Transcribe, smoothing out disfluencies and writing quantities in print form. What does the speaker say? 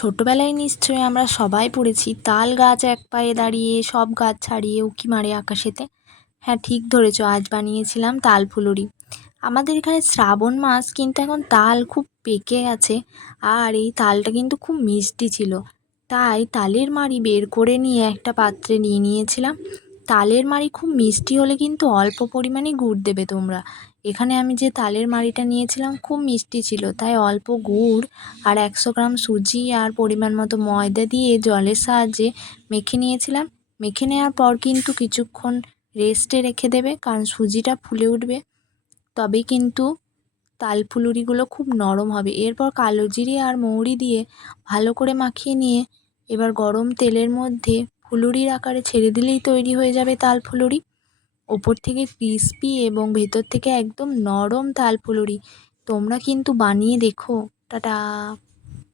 ছোটবেলায় নিশ্চয়ই আমরা সবাই পড়েছি তাল গাছ এক পায়ে দাঁড়িয়ে সব গাছ ছাড়িয়ে উঁকি মারে আকাশেতে। হ্যাঁ, ঠিক ধরেছো, আজ বানিয়েছিলাম তাল ফুলুরি। আমাদের এখানে শ্রাবণ মাস, কিন্তু এখন তাল খুব পেকে গেছে। আর এই তালটা কিন্তু খুব মিষ্টি ছিল। তাই তালের মাড়ি বের করে নিয়ে একটা পাত্রে নিয়ে নিয়েছিলাম। তালের মাড়ি খুব মিষ্টি হলে কিন্তু অল্প পরিমাণে গুড় দেবে তোমরা। এখানে আমি যে তালের মাড়িটা নিয়েছিলাম খুব মিষ্টি ছিল, তাই অল্প গুড় আর 100 গ্রাম সুজি আর পরিমাণ মতো ময়দা দিয়ে জলের সাহায্যে মেখে নিয়েছিলাম। মেখে নেওয়ার পর কিন্তু কিছুক্ষণ রেস্টে রেখে দেবে, কারণ সুজিটা ফুলে উঠবে, তবেই কিন্তু তাল ফুলুরিগুলো খুব নরম হবে। এরপর কালো জিরে আর মৌরি দিয়ে ভালো করে মাখিয়ে নিয়ে এবার গরম তেলের মধ্যে ফুলুরির আকারে ছেড়ে দিলেই তৈরি হয়ে যাবে তাল ফুলুরি। ওপর থেকে ক্রিস্পি এবং ভেতর থেকে একদম নরম তাল ফুলুরি। তোমরা কিন্তু বানিয়ে দেখো। টাটা।